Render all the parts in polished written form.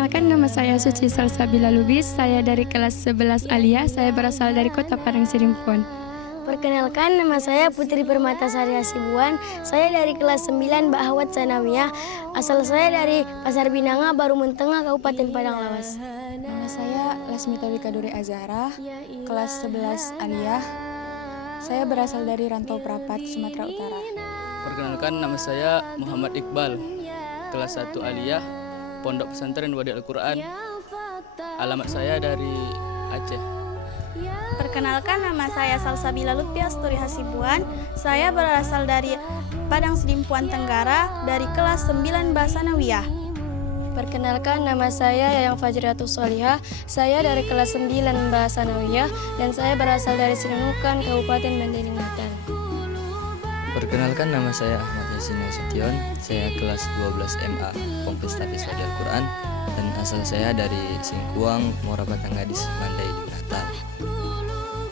Perkenalkan, nama saya Suci Salsabila Lubis. Saya dari kelas 11 Aliyah. Saya berasal dari Kota Padang Sidimpuan. Perkenalkan, nama saya Putri Permatasari Hasibuan. Saya dari kelas 9 Ba'ahwat Sanawiyah. Asal saya dari Pasar Binanga, Barumun Tengah, Kabupaten Padang Lawas. Nama saya Lasmita Wikaduri Azahra, kelas 11 Aliyah. Saya berasal dari Rantau Prapat, Sumatera Utara. Perkenalkan, nama saya Muhammad Iqbal, kelas 1 Aliyah, Pondok Pesantren Wadi Al-Quran. Alamat saya dari Aceh. Perkenalkan, nama saya Salsabila Lutfi Asturi Hasibuan. Saya berasal dari Padang Sidimpuan Tenggara, dari kelas 9 Basanawiyah. Perkenalkan, nama saya Yayang Fajriatus Solihah. Saya dari kelas 9 Basanawiyah dan saya berasal dari Sinunukan, Kabupaten Mandailing Natal. Perkenalkan, nama saya Ahmad Yasin Nasution. Saya kelas 12 MA Pompes Tapis Wadi Al-Quran dan asal saya dari Singkuang, Muara Batang Gadis, Mandailing Natal.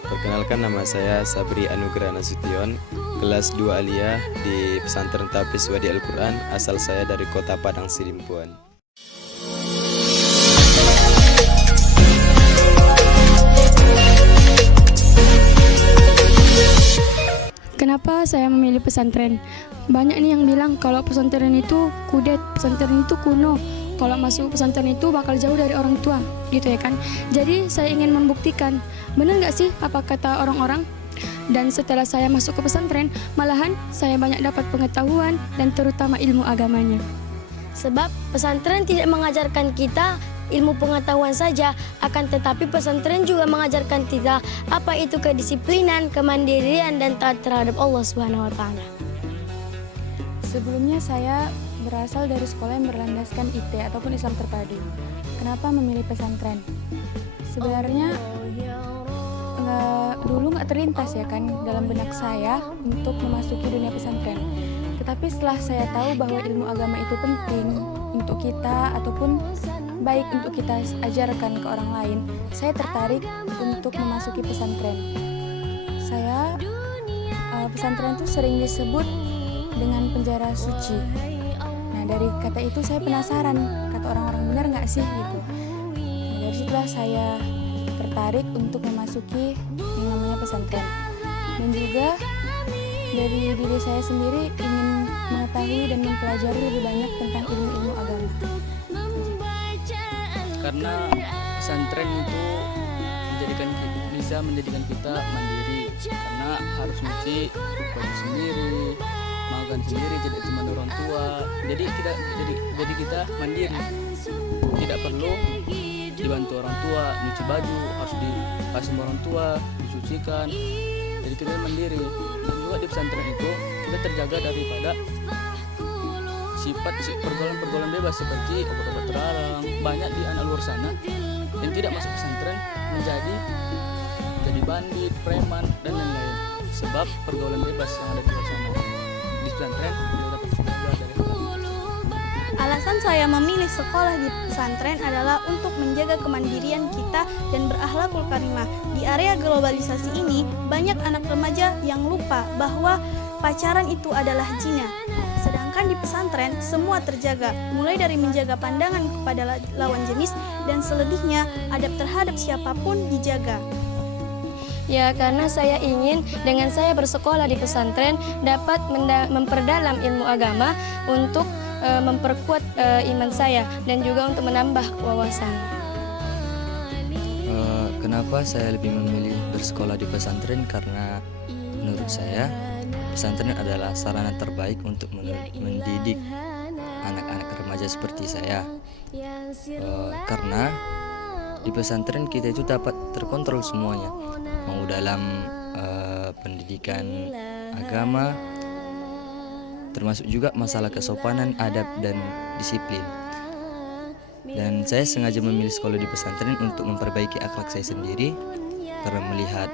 Perkenalkan, nama saya Sabri Anugrah Nasution, kelas 2 Aliyah di Pesantren Tapis Wadi Al-Quran. Asal saya dari Kota Padang Sidimpuan. Kenapa saya memilih pesantren? Banyak nih yang bilang kalau pesantren itu kudet, pesantren itu kuno. Kalau masuk pesantren itu bakal jauh dari orang tua, gitu ya kan? Jadi saya ingin membuktikan, benar nggak sih apa kata orang-orang? Dan setelah saya masuk ke pesantren, malahan saya banyak dapat pengetahuan dan terutama ilmu agamanya. Sebab pesantren tidak mengajarkan kita ilmu pengetahuan saja, akan tetapi pesantren juga mengajarkan kita apa itu kedisiplinan, kemandirian, dan taat terhadap Allah Subhanahu wa Ta'ala. Sebelumnya saya berasal dari sekolah yang berlandaskan IT ataupun Islam terpadu. Kenapa memilih pesantren? Sebenarnya dulu nggak terlintas ya kan dalam benak saya untuk memasuki dunia pesantren. Tetapi setelah saya tahu bahwa ilmu agama itu penting untuk kita ataupun baik untuk kita ajarkan ke orang lain, saya tertarik untuk memasuki pesantren. Pesantren itu sering disebut dengan penjara suci. Nah, dari kata itu saya penasaran, kata orang-orang benar nggak sih gitu. Nah, dari situlah saya tertarik untuk memasuki yang namanya pesantren. Dan juga dari diri saya sendiri ingin mengetahui dan mempelajari lebih banyak tentang ilmu-ilmu agama. Karena pesantren itu bisa menjadikan kita mandiri, karena harus nyuci baju sendiri, makan sendiri, tidak cuma orang tua. Jadi kita mandiri, tidak perlu dibantu orang tua, nyuci baju harus dikasih sama orang tua, disucikan. Jadi kita mandiri. Dan juga di pesantren itu kita terjaga daripada sifat pergaulan bebas seperti obat-obat terlarang. Banyak di anak luar sana yang tidak masuk pesantren menjadi bandit, preman, dan lain-lain. Sebab pergaulan bebas yang ada di luar sana. Di pesantren kita dapat terjaga dari hal. Alasan saya memilih sekolah di pesantren adalah untuk menjaga kemandirian kita dan berakhlakul karimah. Di area globalisasi ini, banyak anak remaja yang lupa bahwa pacaran itu adalah zina. Sedangkan di pesantren, semua terjaga, mulai dari menjaga pandangan kepada lawan jenis dan selebihnya adab terhadap siapapun dijaga. Ya, karena saya ingin dengan saya bersekolah di pesantren dapat memperdalam ilmu agama untuk memperkuat iman saya dan juga untuk menambah wawasan. Kenapa saya lebih memilih bersekolah di pesantren? Karena menurut saya pesantren adalah sarana terbaik untuk mendidik anak-anak remaja seperti saya. Karena di pesantren kita itu dapat terkontrol semuanya, mau dalam pendidikan agama, termasuk juga masalah kesopanan, adab, dan disiplin. Dan saya sengaja memilih sekolah di pesantren untuk memperbaiki akhlak saya sendiri, karena melihat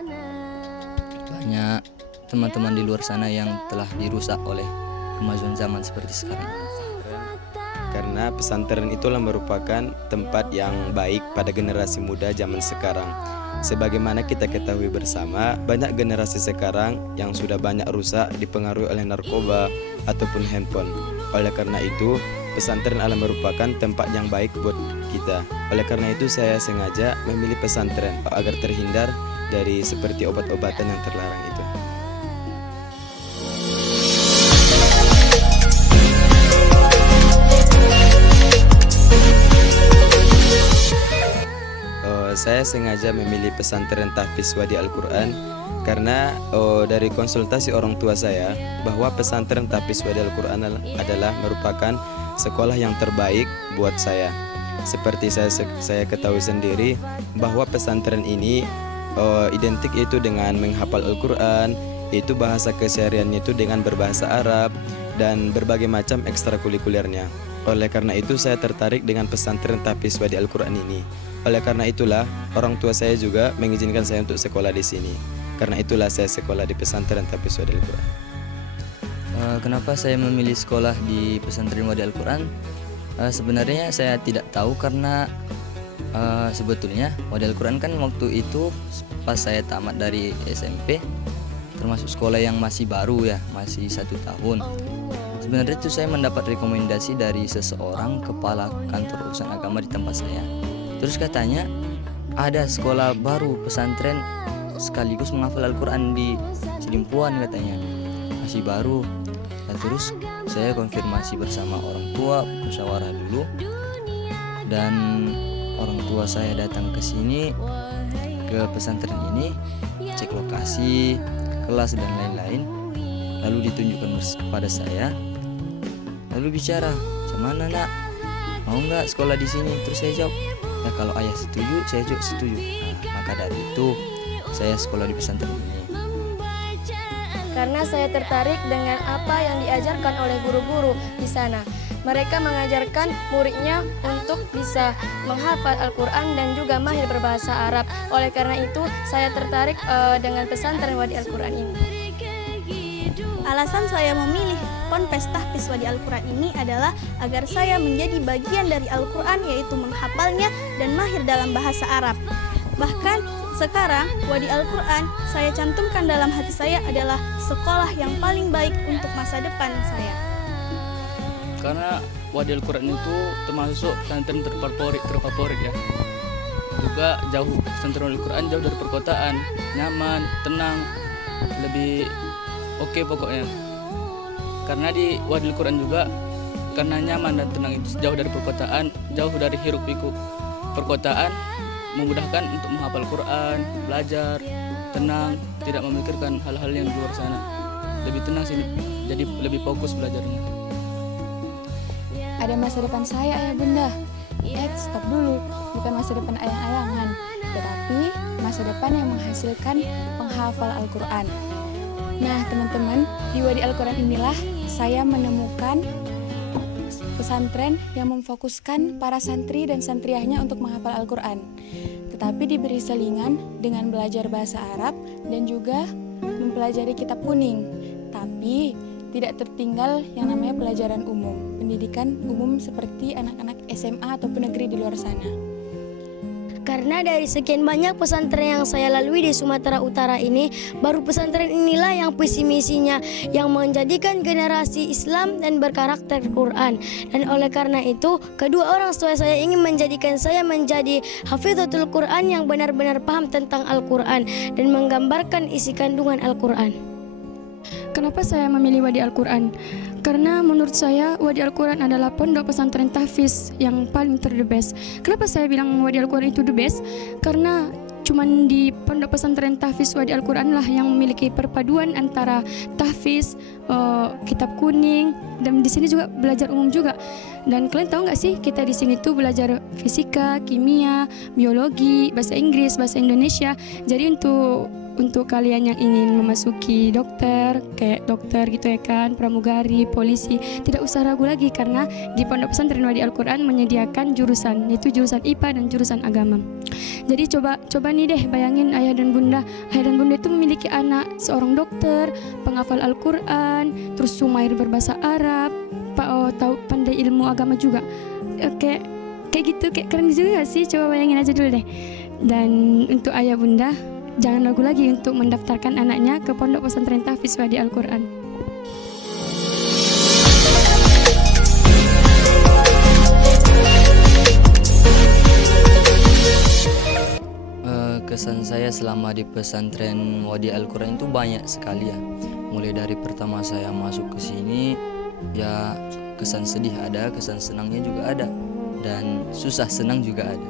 banyak teman-teman di luar sana yang telah dirusak oleh kemajuan zaman seperti sekarang. Karena pesantren itulah merupakan tempat yang baik pada generasi muda zaman sekarang. Sebagaimana kita ketahui bersama, banyak generasi sekarang yang sudah banyak rusak dipengaruhi oleh narkoba ataupun handphone. Oleh karena itu, pesantren adalah merupakan tempat yang baik buat kita. Oleh karena itu saya sengaja memilih pesantren agar terhindar dari seperti obat-obatan yang terlarang itu. Saya sengaja memilih pesantren Tahfiz Wadi Al-Quran karena dari konsultasi orang tua saya bahwa pesantren Tahfiz Wadi Al-Quran adalah merupakan sekolah yang terbaik buat saya. Seperti saya ketahui sendiri bahwa pesantren ini identik itu dengan menghafal Al-Quran, yaitu bahasa kesehariannya itu dengan berbahasa Arab dan berbagai macam ekstrakurikulernya. Oleh karena itu saya tertarik dengan pesantren Tahfiz Wadi Al-Quran ini. Oleh karena itulah orang tua saya juga mengizinkan saya untuk sekolah di sini. Karena itulah saya sekolah di pesantren Tahfiz Wadi Al-Quran. Kenapa saya memilih sekolah di pesantren Wadi Al-Quran? Sebenarnya saya tidak tahu karena sebetulnya Wadi Al-Quran kan waktu itu pas saya tamat dari SMP, termasuk sekolah yang masih baru ya, masih 1 tahun. Sebenarnya itu saya mendapat rekomendasi dari seseorang kepala kantor urusan agama di tempat saya. Terus katanya ada sekolah baru pesantren sekaligus menghafal Al-Quran di Cilimpuan katanya, masih baru. Dan terus saya konfirmasi bersama orang tua, musyawarah dulu, dan orang tua saya datang ke sini, ke pesantren ini, cek lokasi, kelas dan lain-lain, lalu ditunjukkan kepada saya, lalu bicara, "Cuman nak, mau nggak sekolah di sini?" Terus saya jawab, "Ya kalau ayah setuju, saya juga setuju." Maka dari itu saya sekolah di pesantren ini. Karena saya tertarik dengan apa yang diajarkan oleh guru-guru di sana. Mereka mengajarkan muridnya untuk bisa menghafal Al-Quran dan juga mahir berbahasa Arab. Oleh karena itu, saya tertarik dengan pesantren Wadi Al-Quran ini. Alasan saya memilih Ponpes Tahfiz Wadi Al-Quran ini adalah agar saya menjadi bagian dari Al-Quran, yaitu menghafalnya dan mahir dalam bahasa Arab. Bahkan sekarang Wadi Al-Quran saya cantumkan dalam hati saya adalah sekolah yang paling baik untuk masa depan saya. Karena Wadi Al-Quran itu termasuk pesantren terfavorit ya. Juga jauh, pesantren Wadi Al-Quran jauh dari perkotaan, nyaman, tenang, lebih oke pokoknya. Karena di Wadi Al-Quran juga karena nyaman dan tenang, itu jauh dari perkotaan, jauh dari hiruk pikuk perkotaan, memudahkan untuk menghafal Quran, belajar, tenang, tidak memikirkan hal-hal yang di luar sana. Lebih tenang sih, jadi lebih fokus belajarnya. Ada masa depan saya, ayah bunda. Stop dulu, bukan masa depan ayang-ayangan, tetapi masa depan yang menghasilkan penghafal Al-Quran. Nah teman-teman, di Wadi Al-Quran inilah saya menemukan pesantren yang memfokuskan para santri dan santriahnya untuk menghafal Al-Quran, tetapi diberi selingan dengan belajar bahasa Arab dan juga mempelajari kitab kuning. Tapi tidak tertinggal yang namanya pelajaran umum, pendidikan umum seperti anak-anak SMA ataupun negeri di luar sana. Karena dari sekian banyak pesantren yang saya lalui di Sumatera Utara ini, baru pesantren inilah yang visi misinya yang menjadikan generasi Islam dan berkarakter Quran. Dan oleh karena itu, kedua orang tua saya ingin menjadikan saya menjadi hafidhatul Quran yang benar-benar paham tentang Al-Quran dan menggambarkan isi kandungan Al-Quran. Kenapa saya memilih Wadi Al-Quran? Karena menurut saya Wadi Al-Quran adalah pondok pesantren tahfiz yang paling the best. Kenapa saya bilang Wadi Al-Quran itu the best? Karena cuman di pondok pesantren tahfiz Wadi Al-Quran lah yang memiliki perpaduan antara tahfiz, kitab kuning, dan di sini juga belajar umum juga. Dan kalian tahu nggak sih, kita di sini tuh belajar fisika, kimia, biologi, bahasa Inggris, bahasa Indonesia. Jadi untuk kalian yang ingin memasuki dokter, kayak dokter gitu ya kan, pramugari, polisi, tidak usah ragu lagi karena di Pondok Pesantren Wadi Al-Quran menyediakan jurusan, yaitu jurusan IPA dan jurusan agama. Jadi coba nih deh bayangin ayah dan bunda itu memiliki anak seorang dokter, penghafal Al-Quran, terus sumair berbahasa Arab, tahu pandai ilmu agama juga. Kayak gitu, kayak keren juga gak sih? Coba bayangin aja dulu deh. Dan untuk ayah bunda, jangan ragu lagi untuk mendaftarkan anaknya ke Pondok Pesantren Tahfiz Wadi Al-Quran. Kesan saya selama di pesantren Wadi Al-Quran itu banyak sekali ya. Mulai dari pertama saya masuk ke sini, ya kesan sedih ada, kesan senangnya juga ada, dan susah senang juga ada.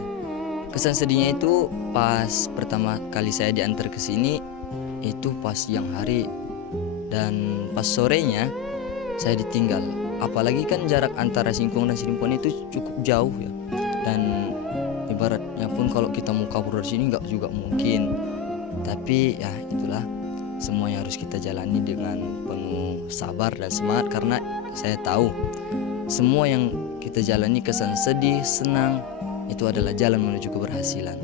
Kesan sedihnya itu pas pertama kali saya diantar ke sini, itu pas siang hari, dan pas sorenya saya ditinggal. Apalagi kan jarak antara Singkong dan Sirimpon itu cukup jauh ya, dan ibaratnya pun kalau kita mau kabur dari sini nggak juga mungkin. Tapi ya itulah, semuanya harus kita jalani dengan penuh sabar dan semangat, karena saya tahu semua yang kita jalani, kesan sedih, senang, itu adalah jalan menuju keberhasilan.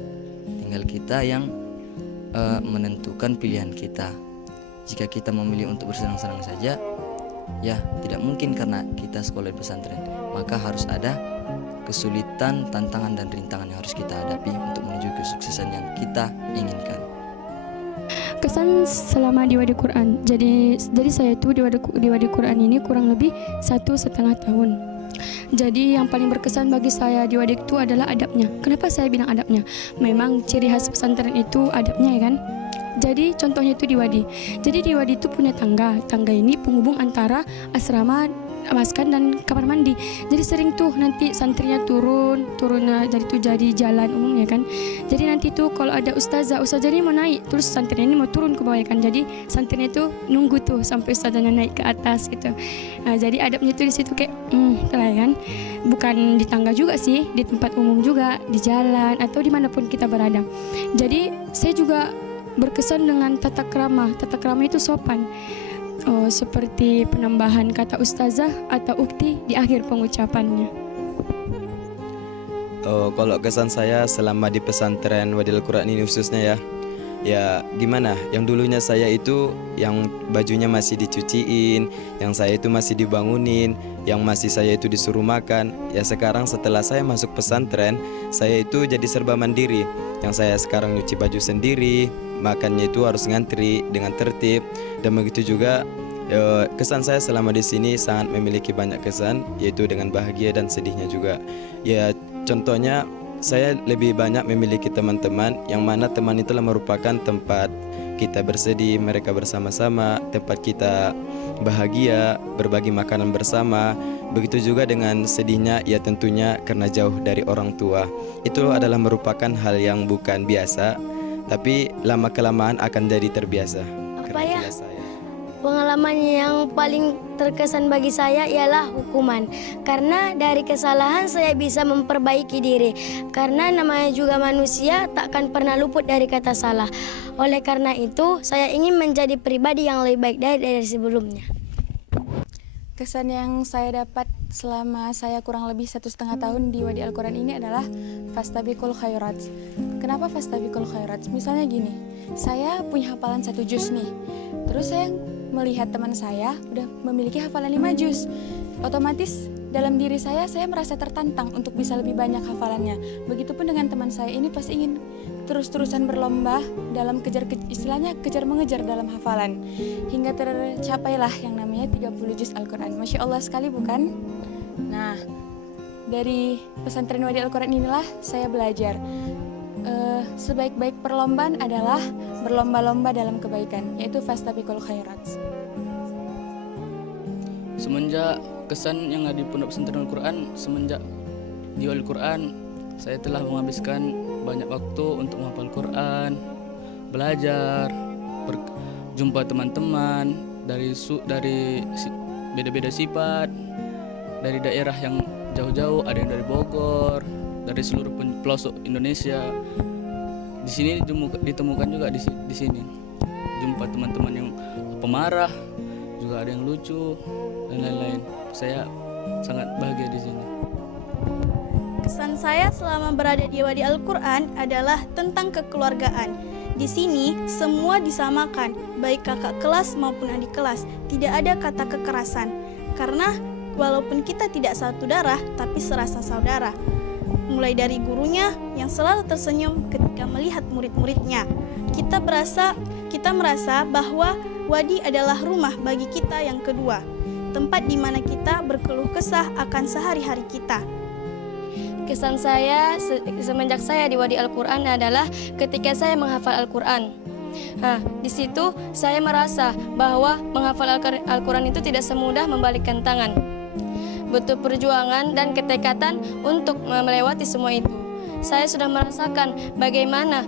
Tinggal kita yang menentukan pilihan kita. Jika kita memilih untuk bersenang-senang saja, ya tidak mungkin karena kita sekolah di pesantren. Maka harus ada kesulitan, tantangan, dan rintangan yang harus kita hadapi untuk menuju kesuksesan yang kita inginkan. Kesan selama di Wadi Quran. Jadi saya itu di Wadi Quran ini kurang lebih 1,5 tahun. Jadi yang paling berkesan bagi saya di Wadi itu adalah adabnya. Kenapa saya bilang adabnya? Memang ciri khas pesantren itu adabnya ya kan. Jadi contohnya itu di Wadi. Jadi di Wadi itu punya tangga. Tangga ini penghubung antara asrama, maskan, dan kamar mandi. Jadi sering tuh nanti santrinya turun jadi jalan umum ya kan. Jadi nanti tuh kalau ada ustazah ini mau naik, terus santrinya ini mau turun ke bawah ya kan. Jadi santrinya tuh nunggu tuh sampai ustazahnya naik ke atas gitu. Nah, jadi adabnya tuh di situ kayak lah ya kan. Bukan di tangga juga sih, di tempat umum juga, di jalan atau dimanapun kita berada. Jadi saya juga berkesan dengan tata krama. Tata krama itu sopan. Seperti penambahan kata ustazah atau ukti di akhir pengucapannya. Kalau kesan saya selama di pesantren Wadi Al-Quran ini khususnya ya gimana? Yang dulunya saya itu yang bajunya masih dicuciin, yang saya itu masih dibangunin, yang masih saya itu disuruh makan. Ya sekarang setelah saya masuk pesantren, saya itu jadi serba mandiri. Yang saya sekarang nyuci baju sendiri, makannya itu harus ngantri dengan tertib, dan begitu juga kesan saya selama di sini sangat memiliki banyak kesan, yaitu dengan bahagia dan sedihnya juga. Ya contohnya saya lebih banyak memiliki teman-teman, yang mana teman itulah merupakan tempat kita bersedih, mereka bersama-sama, tempat kita bahagia, berbagi makanan bersama. Begitu juga dengan sedihnya, ya tentunya karena jauh dari orang tua. Itu adalah merupakan hal yang bukan biasa, tapi lama-kelamaan akan jadi terbiasa. Apa ya? Pengalaman yang paling terkesan bagi saya ialah hukuman. Karena dari kesalahan saya bisa memperbaiki diri. Karena namanya juga manusia takkan pernah luput dari kata salah. Oleh karena itu, saya ingin menjadi pribadi yang lebih baik dari sebelumnya. Kesan yang saya dapat selama saya kurang lebih 1,5 tahun di Wadi Al-Quran ini adalah fastabiqul khairat. Kenapa fastabiqul khairat? Misalnya gini, saya punya hafalan 1 juz nih. Terus saya melihat teman saya udah memiliki hafalan 5 juz. Otomatis dalam diri saya merasa tertantang untuk bisa lebih banyak hafalannya. Begitupun dengan teman saya ini pasti ingin terus-terusan berlomba dalam kejar mengejar dalam hafalan. Hingga tercapailah yang namanya 30 juz Al-Quran. Masya Allah sekali bukan? Nah, dari pesantren Wadi Al-Quran inilah saya belajar. Sebaik-baik perlombaan adalah berlomba-lomba dalam kebaikan, yaitu fastabiqul khairat. Semenjak kesan yang ada di Pondok Pesantren Al-Quran, semenjak di Al-Quran, saya telah menghabiskan banyak waktu untuk menghafal Quran, belajar, jumpa teman-teman dari beda-beda sifat, dari daerah yang jauh-jauh, ada yang dari Bogor, dari seluruh pelosok Indonesia. Di sini ditemukan juga di sini. Jumpa teman-teman yang pemarah, juga ada yang lucu dan lain-lain. Saya sangat bahagia di sini. Kesan saya selama berada di Wadi Al-Quran adalah tentang kekeluargaan. Di sini semua disamakan, baik kakak kelas maupun adik kelas. Tidak ada kata kekerasan. Karena walaupun kita tidak satu darah, tapi serasa saudara. Mulai dari gurunya yang selalu tersenyum ketika melihat murid-muridnya. Kita merasa bahwa Wadi adalah rumah bagi kita yang kedua. Tempat di mana kita berkeluh kesah akan sehari-hari kita. kesan saya semenjak saya di Wadi Al-Quran adalah ketika saya menghafal Al-Quran. Nah, di situ saya merasa bahwa menghafal Al-Quran itu tidak semudah membalikkan tangan. Butuh perjuangan dan ketekatan untuk melewati semua itu. Saya sudah merasakan bagaimana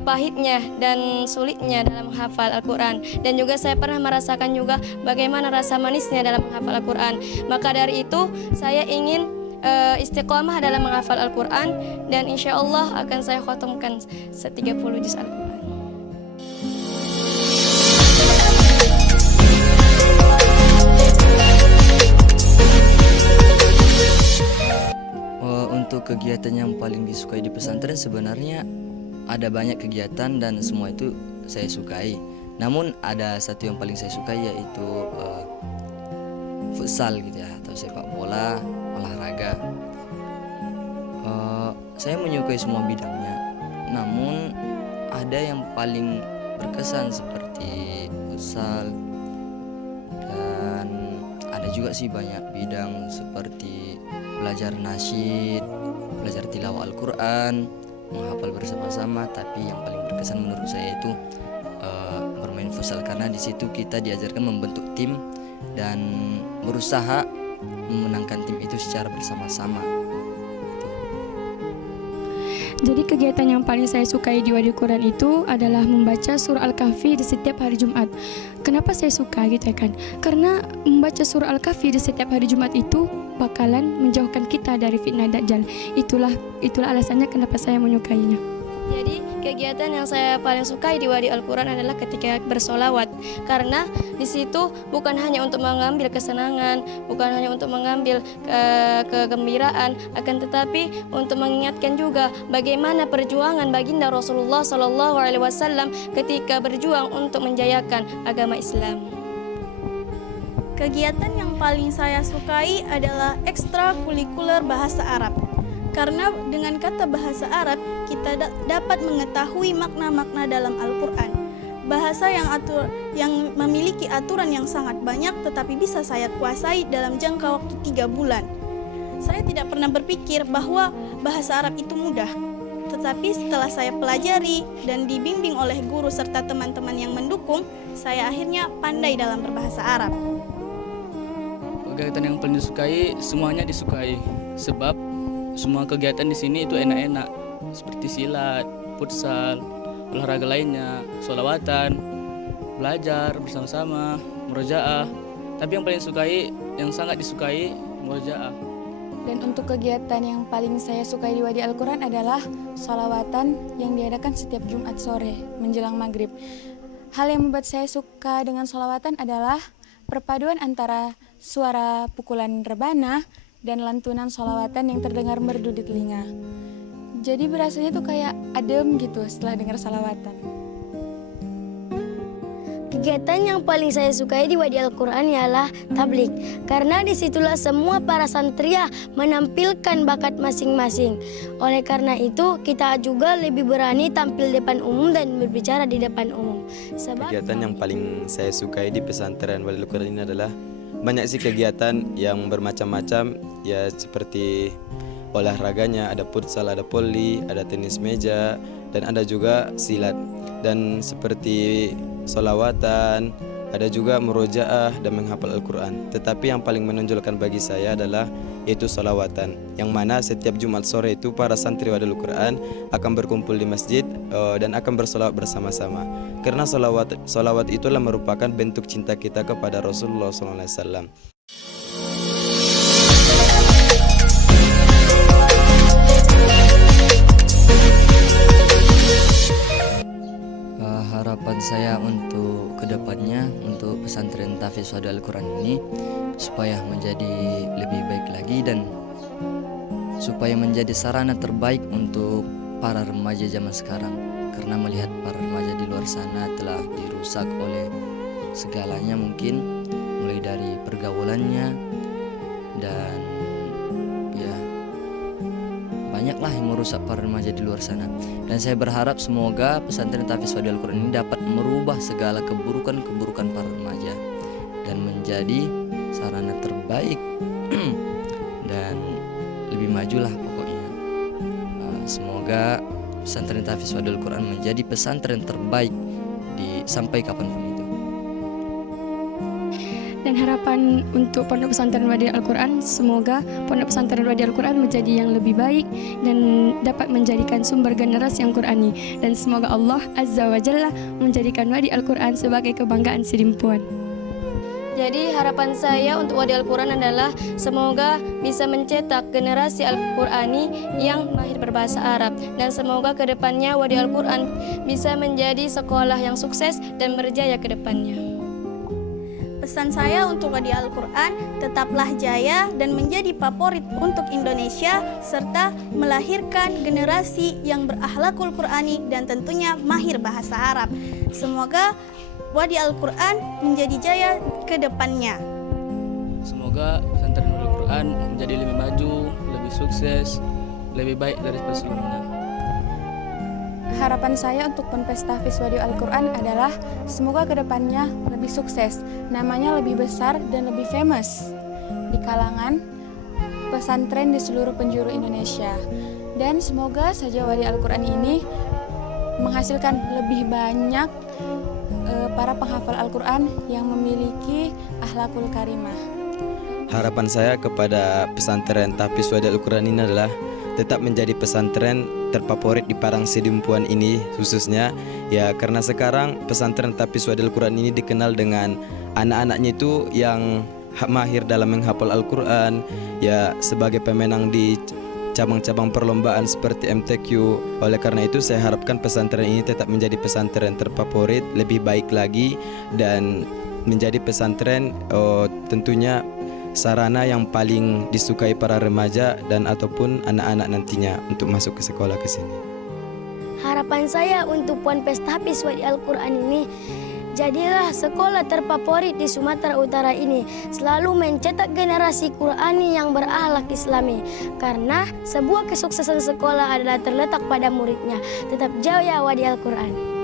pahitnya dan sulitnya dalam menghafal Al-Quran. Dan juga saya pernah merasakan juga bagaimana rasa manisnya dalam menghafal Al-Quran. Maka dari itu saya ingin istiqomah dalam menghafal Al-Quran. Dan insya Allah akan saya khatamkan 30 juz Al-Quran. Untuk kegiatan yang paling disukai di pesantren sebenarnya ada banyak kegiatan dan semua itu saya sukai. Namun ada satu yang paling saya sukai yaitu futsal gitu ya, atau sepak bola, olahraga. Saya menyukai semua bidangnya. Namun ada yang paling berkesan seperti futsal, dan ada juga sih banyak bidang seperti belajar nasyid, belajar tilawah Al-Quran, menghafal bersama-sama. Tapi yang paling berkesan menurut saya itu bermain futsal, karena di situ kita diajarkan membentuk tim dan berusaha memenangkan tim itu secara bersama-sama. Jadi kegiatan yang paling saya sukai di Wadi Quran itu adalah membaca surah Al-Kahfi di setiap hari Jumat. Kenapa saya suka gitu ya kan? Karena membaca surah Al-Kahfi di setiap hari Jumat itu bakalan menjauhkan kita dari fitnah Dajjal. Itulah alasannya kenapa saya menyukainya. Jadi kegiatan yang saya paling sukai di Wadi Al-Quran adalah ketika bersolawat. Karena di situ bukan hanya untuk mengambil kesenangan, bukan hanya untuk mengambil kegembiraan, akan tetapi untuk mengingatkan juga bagaimana perjuangan baginda Rasulullah SAW ketika berjuang untuk menjayakan agama Islam. Kegiatan yang paling saya sukai adalah ekstrakurikuler bahasa Arab. Karena dengan kata bahasa Arab, kita dapat mengetahui makna-makna dalam Al-Quran. Bahasa yang memiliki aturan yang sangat banyak, tetapi bisa saya kuasai dalam jangka waktu 3 bulan. Saya tidak pernah berpikir bahwa bahasa Arab itu mudah. Tetapi setelah saya pelajari dan dibimbing oleh guru serta teman-teman yang mendukung, saya akhirnya pandai dalam berbahasa Arab. Kegiatan yang paling disukai, semuanya disukai. Sebab semua kegiatan di sini itu enak-enak, seperti silat, futsal, olahraga lainnya, sholawatan, belajar bersama-sama, murojaah. Tapi yang paling sukai, yang sangat disukai, murojaah. Dan untuk kegiatan yang paling saya sukai di Wadi Al-Quran adalah sholawatan yang diadakan setiap Jumat sore menjelang maghrib. Hal yang membuat saya suka dengan sholawatan adalah perpaduan antara suara pukulan rebana dan lantunan sholawatan yang terdengar merdu di telinga. Jadi berasanya tuh kayak adem gitu setelah dengar sholawatan. Kegiatan yang paling saya sukai di Wadi Al-Quran ialah tablik. Karena disitulah semua para santria menampilkan bakat masing-masing. Oleh karena itu, kita juga lebih berani tampil di depan umum dan berbicara di depan umum. Kegiatan yang paling saya sukai di pesantren Wadi Al-Quran ini adalah banyak sih kegiatan yang bermacam-macam, ya seperti olahraganya, ada futsal, ada voli, ada tenis meja, dan ada juga silat. Dan seperti sholawatan, ada juga murojaah dan menghafal Al-Quran. Tetapi yang paling menonjolkan bagi saya adalah yaitu sholawatan, yang mana setiap Jumat sore itu para santri Wadi Al-Quran akan berkumpul di masjid dan akan bersolawat bersama-sama. Karena solawat itulah merupakan bentuk cinta kita kepada Rasulullah SAW. Harapan saya untuk kedepannya, untuk pesantren Tahfiz Wadi Al-Quran ini supaya menjadi lebih baik lagi dan supaya menjadi sarana terbaik untuk para remaja zaman sekarang. Karena melihat para remaja di luar sana telah dirusak oleh segalanya, mungkin mulai dari pergaulannya dan ya banyaklah yang merusak para remaja di luar sana. Dan saya berharap semoga pesantren Tahfiz Wadi Al-Quran ini dapat merubah segala keburukan-keburukan para remaja dan menjadi sarana terbaik dan lebih majulah pokoknya. Semoga pesantren Tahfiz Wadil Quran menjadi pesantren terbaik sampai kapanpun itu. Dan harapan untuk Pondok Pesantren Wadi Al-Quran, semoga Pondok Pesantren Wadi Al-Quran menjadi yang lebih baik dan dapat menjadikan sumber generasi yang Qurani. Dan semoga Allah Azza wa Jalla menjadikan Wadi Al-Quran sebagai kebanggaan Sidimpuan. Jadi harapan saya untuk Wadi Al-Quran adalah semoga bisa mencetak generasi Al-Qurani yang mahir berbahasa Arab. Dan semoga kedepannya Wadi Al-Quran bisa menjadi sekolah yang sukses dan berjaya ke depannya. Pesan saya untuk Wadi Al-Quran, tetaplah jaya dan menjadi favorit untuk Indonesia serta melahirkan generasi yang berakhlakul Qurani dan tentunya mahir bahasa Arab. Semoga Wadi Al-Quran menjadi jaya ke depannya. Semoga pesantren Wadi Al-Quran menjadi lebih maju, lebih sukses, lebih baik dari sebelumnya. Harapan saya untuk Ponpes Tahfiz Wadi Al-Quran adalah semoga kedepannya lebih sukses, namanya lebih besar dan lebih famous di kalangan pesantren di seluruh penjuru Indonesia. Dan semoga saja Wadi Al-Quran ini menghasilkan lebih banyak para penghafal Al-Quran yang memiliki akhlakul karimah. Harapan saya kepada pesantren Tahfiz Wadi Al-Quran ini adalah tetap menjadi pesantren terfavorit di Parang Sidimpuan ini khususnya ya, karena sekarang pesantren Tahfiz Wadi Al-Quran ini dikenal dengan anak-anaknya itu yang mahir dalam menghafal Al-Quran ya, sebagai pemenang di cabang-cabang perlombaan seperti MTQ. Oleh karena itu saya harapkan pesantren ini tetap menjadi pesantren terfavorit, lebih baik lagi dan menjadi pesantren tentunya sarana yang paling disukai para remaja dan ataupun anak-anak nantinya untuk masuk ke sekolah ke sini. Harapan saya untuk Ponpes Tahfiz Wadi Al-Quran ini, jadilah sekolah terfavorit di Sumatera Utara ini, selalu mencetak generasi Qurani yang berakhlak Islami. Karena sebuah kesuksesan sekolah adalah terletak pada muridnya. Tetap jaya Wadi Al-Quran.